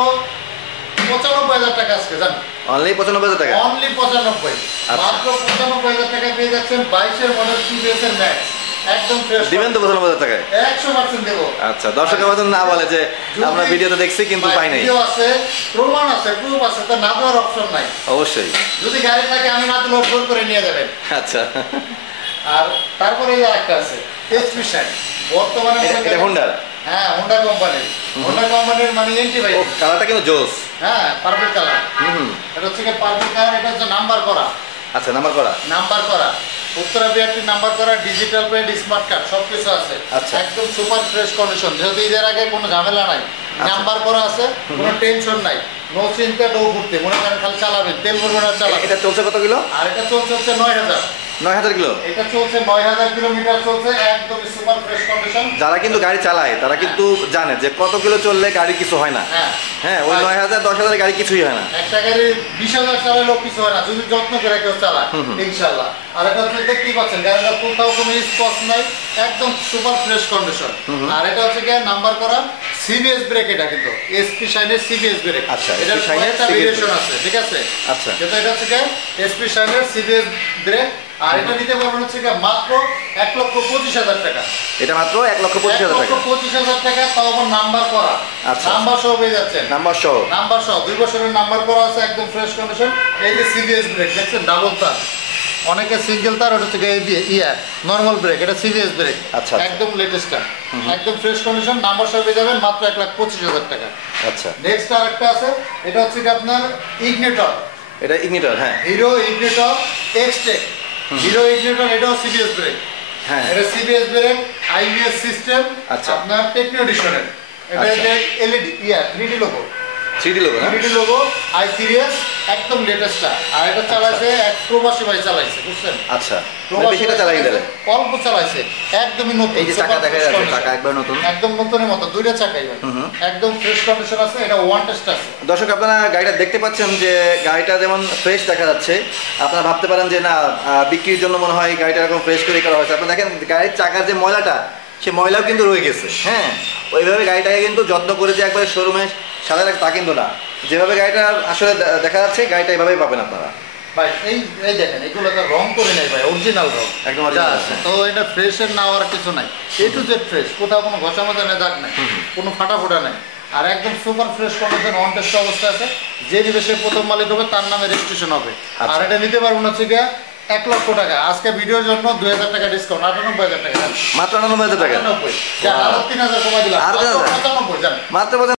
95,000 টাকা আজকে জান। অনলি 95,000 টাকা। অনলি 95। মাত্র 95,000 টাকা পেয়ে যাচ্ছেন 22 এর মডেল টিভিএস এর ম্যাক্স। একদম ফ্রেশ। দিবেন তো 95,000 টাকায়? 100% দেব। আচ্ছা, দর্শক আমাদের না বলে যে আমরা ভিডিওতে দেখছি কিন্তু পাই নাই। ভিডিও আছে, প্রমাণ আছে, প্রুফ আছে, তো না দেওয়ার অপশন নাই। অবশ্যই। যদি গাড়ি থাকে আমি না দিলে জোর করে নিয়ে যাবেন। আচ্ছা। আর তারপরে এই আরেকটা আছে এসপি শাইন। বর্তমানে এটা হোন্ডার। হ্যাঁ, হোন্ডা কোম্পানির। হোন্ডা কোম্পানির মানে এন্টি ভাই। ও কালারটা কিন্তু জোস। হ্যাঁ, পার্পল কালার। এটা হচ্ছে কি পার্পল কালার, এটা হচ্ছে নাম্বার করা। আচ্ছা, নাম্বার করা। নাম্বার করা। উত্তরা বিআরটি নাম্বার করা, ডিজিটাল প্লেট, স্মার্ট কার্ড সবকিছু আছে। আচ্ছা। একদম সুপার ফ্রেশ কন্ডিশন। যেহেতু ঈদের আগে কোনো ঝামেলা নাই। নাম্বার করা আছে, কোনো টেনশন নাই। নো চিন্তা নো ঘুরতে, মনে করেন খালি চালাবেন, তেল ভরবেন আর চালাবেন। এটা চলছে কত কিলো? আর এটা চলছে হচ্ছে 9,000। 9,000 কিলো। এটা চলছে 9,000 কিলোমিটার চলছে, একদম সুপার ফ্রেশ কন্ডিশন। যারা কিন্তু গাড়ি চালায় তারা কিন্তু জানে যে কত কিলো চললে গাড়ি কিছু হয় না। হ্যাঁ, ওই 9,000 10,000 গাড়ি কিছুই হয় না। একটা গাড়ি 20,000 চালালেও কিছু হয় না যদি যত্ন করে কেউ চালায়, ইনশাআল্লাহ। আর এটা হচ্ছে দেখতেই পাচ্ছেন গাড়িটা কোথাও কোনো স্পট নাই, একদম সুপার ফ্রেশ কন্ডিশন। আর এটা হচ্ছে কি নাম্বার করা সিবিএস ব্রেক, এটা কিন্তু এসপি শাইনের সিবিএস ব্রেক। আচ্ছা, এটা শাইনের একটা ভেরিয়েশন আছে, ঠিক আছে? আচ্ছা, যেটা এটা হচ্ছে কি এসপি শাইনের সিবিএস ব্রেক। আর এটা নিতে পারবেন হচ্ছে কি মাত্র 1,25,000 টাকা। এটা মাত্র 1,25,000 টাকা। 1,25,000 টাকা, তাও আবার নাম্বার করা। আচ্ছা, নাম্বার সহ পেয়ে যাচ্ছেন। নাম্বার সহ। নাম্বার সহ 2 বছরের নাম্বার করা আছে, একদম ফ্রেশ কন্ডিশন। এই যে সিবিএস ব্রেক দেখছেন, ডাবল তার। অনেকে সিঙ্গেল তার, ওটা থেকে নরমাল ব্রেক, এটা সিবিএস ব্রেক। আচ্ছা, একদম লেটেস্টটা, একদম ফ্রেশ কন্ডিশন। নাম্বার সহ পেয়ে যাবেন মাত্র 1,25,000 টাকা। আচ্ছা, নেক্সট আরেকটা আছে, এটা হচ্ছে কি আপনার ইগনিটর। এটা ইগনিটর। হ্যাঁ, hero ignitor Xtec. Hero ignitor, এটাও সিবিএস ব্রেক। হ্যাঁ, এটা সিবিএস ব্রেক, আইবিএস সিস্টেম। আচ্ছা, আপনার টেকনো এডিশনের। এটা LED 3D logo. 3D logo না? 3D লোগো, i3s, একদম লেটেস্টটা। আর এটা চালাইছে এক প্রবাসী ভাই চালাইছে, বুঝছেন? আচ্ছা, বেশিটা চালাই দিলে অল্প চালাইছে, একদমই নতুন। এই যে চাকা দেখা যাচ্ছে, চাকা একবার নতুন, একদম নতুনের মতো, দুইটা চাকাই ভাই একদম ফ্রেশ কন্ডিশন আছে। এটা ওয়ান টেস্ট আছে। দর্শক আপনারা গাড়িটা দেখতে পাচ্ছেন যে গাড়িটা যেমন ফ্রেশ দেখা যাচ্ছে, আপনারা ভাবতে পারেন যে না বিক্রির জন্য মনে হয় গাড়িটা এরকম ফ্রেশ করে করা হয়েছে। আপনারা দেখেন গাড়ির চাকার যে ময়লাটা, সে ময়লাও কিন্তু রয়ে গেছে। হ্যাঁ, ওইভাবে গাড়িটাকে কিন্তু যত্ন করে যে একবারে শোরুমে সাদা রাখে তা কিন্তু না। যেভাবে গাড়িটা আসলে দেখা যাচ্ছে গাড়িটা এইভাবেই পাবেন আপনারা। ভাই এই দেখেন, এগুলো তো রং করে নেই ভাই, অরিজিনাল রং একদম অরিজিনাল আছে। তো এটা ফ্রেশের না হওয়ার কিছু নাই, এ টু জেড ফ্রেশ, কোথাও কোনো ঘষা মাজা নেই, দাগ নাই, কোনো ফাটা ফোটা নাই। আর একদম super fresh condition, on test অবস্থা আছে। যে নিবেশের প্রথম মালিক হবে তার নামে রেজিস্ট্রেশন হবে। আর এটা নিতে পারবেন হচ্ছে গিয়ে 1,00,000 টাকা। আজকে ভিডিওর জন্য 2,000 টাকা ডিসকাউন্ট, 98,000 টাকা। মাত্র 98,000 টাকা। 3,000 কমাই দিলাম, মাত্র 95 জান। মাত্র